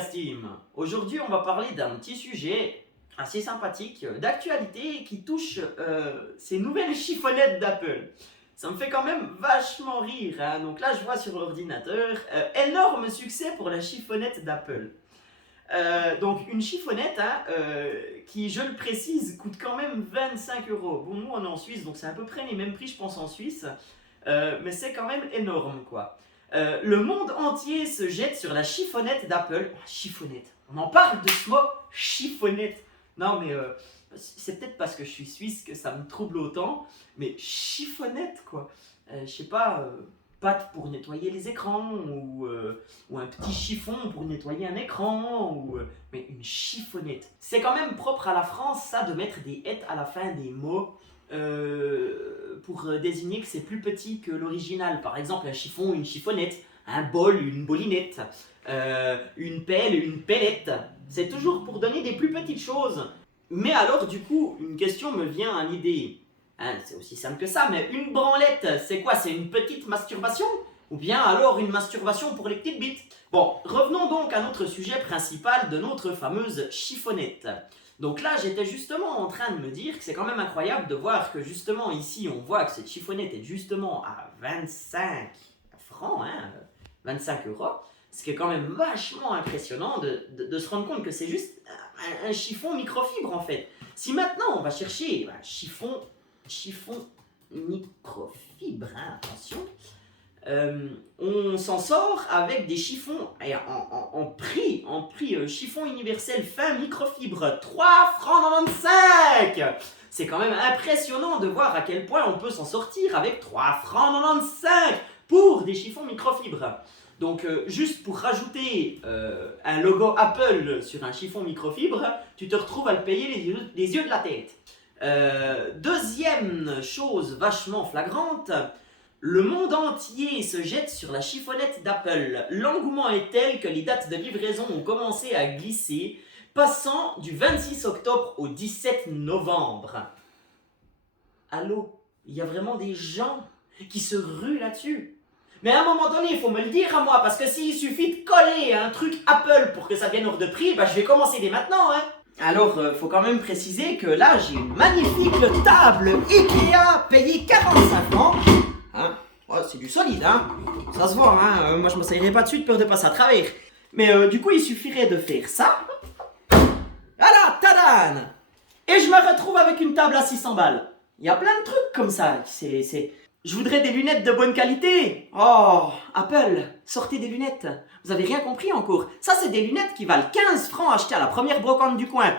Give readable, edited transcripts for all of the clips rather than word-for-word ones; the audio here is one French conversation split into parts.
Team. Aujourd'hui, on va parler d'un petit sujet assez sympathique, d'actualité, qui touche ces nouvelles chiffonnettes d'Apple. Ça me fait quand même vachement rire, hein. Donc là, je vois sur l'ordinateur, énorme succès pour la chiffonnette d'Apple. Donc une chiffonnette qui, je le précise, coûte quand même 25 euros. Bon, nous on est en Suisse, donc c'est à peu près les mêmes prix, je pense, en Suisse. Mais c'est quand même énorme, quoi. Le monde entier se jette sur la chiffonnette d'Apple. Chiffonnette. On en parle de ce mot, chiffonnette. Non, mais c'est peut-être parce que je suis suisse que ça me trouble autant. Mais chiffonnette, quoi. Je sais pas, pâte pour nettoyer les écrans, ou un petit chiffon pour nettoyer un écran, mais une chiffonnette. C'est quand même propre à la France, ça, de mettre des « et » à la fin des mots. Pour désigner que c'est plus petit que l'original. Par exemple, un chiffon, une chiffonnette, un bol, une bolinette, une pelle, une pellette. C'est toujours pour donner des plus petites choses. Mais alors, du coup, une question me vient à l'idée. Hein, c'est aussi simple que ça, mais une branlette, c'est quoi? C'est une petite masturbation? Ou bien alors une masturbation pour les petites bites? Bon, revenons donc à notre sujet principal de notre fameuse chiffonnette. Donc là, j'étais justement en train de me dire que c'est quand même incroyable de voir que justement ici, on voit que cette chiffonnette est justement à 25 francs, 25 euros. Ce qui est quand même vachement impressionnant de se rendre compte que c'est juste un chiffon microfibre en fait. Si maintenant on va chercher chiffon microfibre, attention, on s'en sort avec des chiffons en prix chiffon universel fin microfibre 3 francs 95. C'est quand même impressionnant de voir à quel point on peut s'en sortir avec 3 francs 95 pour des chiffons microfibres. Donc juste pour rajouter un logo Apple sur un chiffon microfibre, tu te retrouves à le payer les yeux de la tête. Deuxième chose vachement flagrante, le monde entier se jette sur la chiffonnette d'Apple. L'engouement est tel que les dates de livraison ont commencé à glisser, passant du 26 octobre au 17 novembre. Allô, il y a vraiment des gens qui se ruent là-dessus. Mais à un moment donné, il faut me le dire à moi, parce que s'il suffit de coller un truc Apple pour que ça devienne hors de prix, je vais commencer dès maintenant, hein. Alors, faut quand même préciser que là, j'ai une magnifique table Ikea payée 45 francs. Hein? Oh, c'est du solide, hein? Ça se voit, hein? Moi, je me m'essayerai pas dessus de peur de passer à travers. Mais du coup, il suffirait de faire ça. Voilà, tadam! Et je me retrouve avec une table à 600 balles. Il y a plein de trucs comme ça. Je voudrais des lunettes de bonne qualité. Oh, Apple, sortez des lunettes. Vous avez rien compris encore. Ça, c'est des lunettes qui valent 15 francs achetées à la première brocante du coin.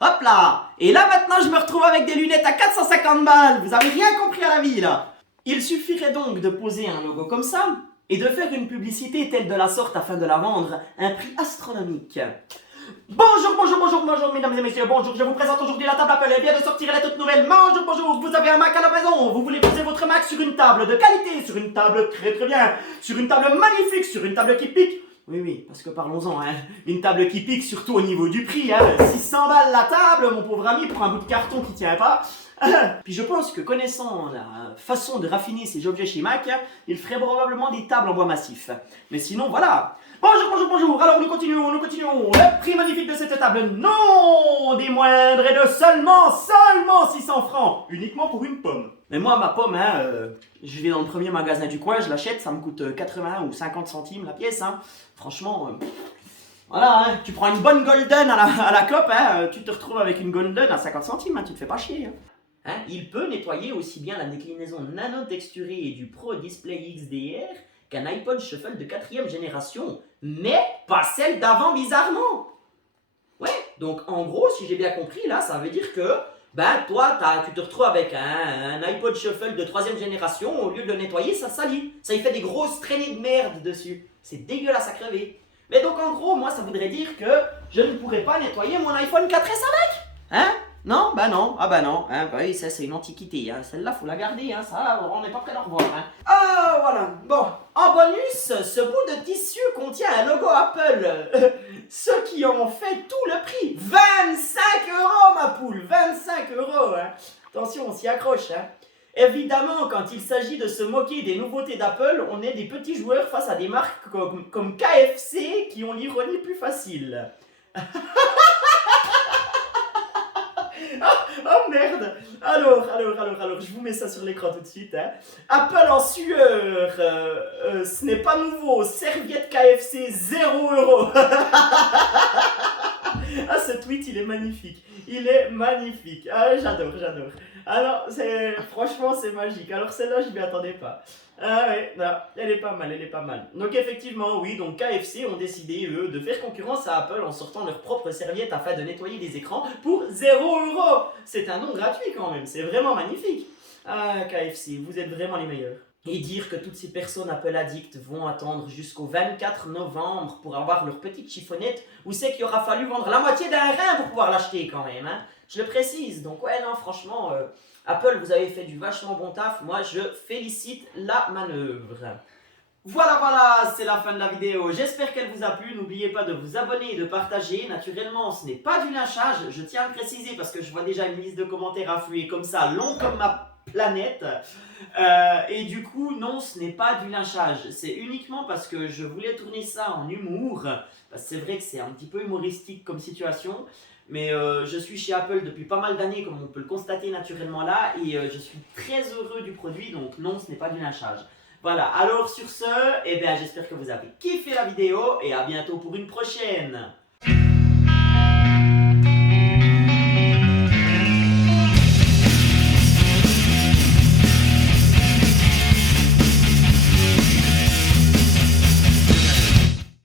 Hop là! Et là, maintenant, je me retrouve avec des lunettes à 450 balles. Vous avez rien compris à la vie, là. Il suffirait donc de poser un logo comme ça et de faire une publicité telle de la sorte afin de la vendre à un prix astronomique. Bonjour, mesdames et messieurs, bonjour, je vous présente aujourd'hui la table Apple, elle vient de sortir, elle est toute nouvelle. Bonjour, vous avez un Mac à la maison, vous voulez poser votre Mac sur une table de qualité, sur une table très bien, sur une table magnifique, sur une table qui pique. Oui, parce que parlons-en, une table qui pique surtout au niveau du prix, 600 balles la table, mon pauvre ami, pour un bout de carton qui tient pas. Puis je pense que connaissant la façon de raffiner ces objets chez Mac, il ferait probablement des tables en bois massif. Mais sinon, voilà. Bonjour. Alors nous continuons. Le prix magnifique de cette table, non des moindres, est de seulement 600 francs. Uniquement pour une pomme. Mais moi, ma pomme, je vais dans le premier magasin du coin, je l'achète, ça me coûte 80 ou 50 centimes la pièce. Franchement, voilà, tu prends une bonne golden à la clope, tu te retrouves avec une golden à 50 centimes, tu te fais pas chier. Il peut nettoyer aussi bien la déclinaison nano-texturée et du Pro Display XDR qu'un iPod Shuffle de 4ème génération, mais pas celle d'avant bizarrement. Ouais, donc en gros, si j'ai bien compris, là, ça veut dire que toi, tu te retrouves avec un iPod Shuffle de 3ème génération, au lieu de le nettoyer, ça salit. Ça y fait des grosses traînées de merde dessus. C'est dégueulasse à crever. Mais donc en gros, moi, ça voudrait dire que je ne pourrais pas nettoyer mon iPhone 4S avec. Non, non. Oui, ça c'est une antiquité. Celle-là, faut la garder. Ça, on n'est pas prêt d'en revoir. Ah, voilà. Bon, en bonus, ce bout de tissu contient un logo Apple. Ce qui en fait tout le prix. 25 euros, ma poule. 25 euros. Attention, on s'y accroche. Évidemment, quand il s'agit de se moquer des nouveautés d'Apple, on est des petits joueurs face à des marques comme KFC qui ont l'ironie plus facile. Oh merde! Alors, je vous mets ça sur l'écran tout de suite. Hein. Apple en sueur, ce n'est pas nouveau, serviette KFC 0 €. Ah, ce tweet, il est magnifique. Il est magnifique. Ah, j'adore. Alors, franchement, c'est magique. Alors, celle-là, je m'y attendais pas. Ah ouais, non, elle est pas mal. Donc, effectivement, oui, donc KFC ont décidé, eux, de faire concurrence à Apple en sortant leur propre serviette afin de nettoyer les écrans pour 0 €. C'est un nom gratuit quand même, c'est vraiment magnifique. Ah, KFC, vous êtes vraiment les meilleurs. Et dire que toutes ces personnes Apple addictes vont attendre jusqu'au 24 novembre pour avoir leur petite chiffonnette, où c'est qu'il aura fallu vendre la moitié d'un rein pour pouvoir l'acheter quand même, hein. Je le précise. Donc ouais, non, franchement, Apple, vous avez fait du vachement bon taf. Moi, je félicite la manœuvre. Voilà, c'est la fin de la vidéo. J'espère qu'elle vous a plu. N'oubliez pas de vous abonner et de partager. Naturellement, ce n'est pas du lynchage. Je tiens à le préciser parce que je vois déjà une liste de commentaires affluer comme ça, long comme ma planète. Et du coup, non, ce n'est pas du lynchage. C'est uniquement parce que je voulais tourner ça en humour. Parce que c'est vrai que c'est un petit peu humoristique comme situation. Mais je suis chez Apple depuis pas mal d'années, comme on peut le constater naturellement là. Et je suis très heureux du produit. Donc non, ce n'est pas du lynchage. Voilà, alors sur ce, j'espère que vous avez kiffé la vidéo et à bientôt pour une prochaine.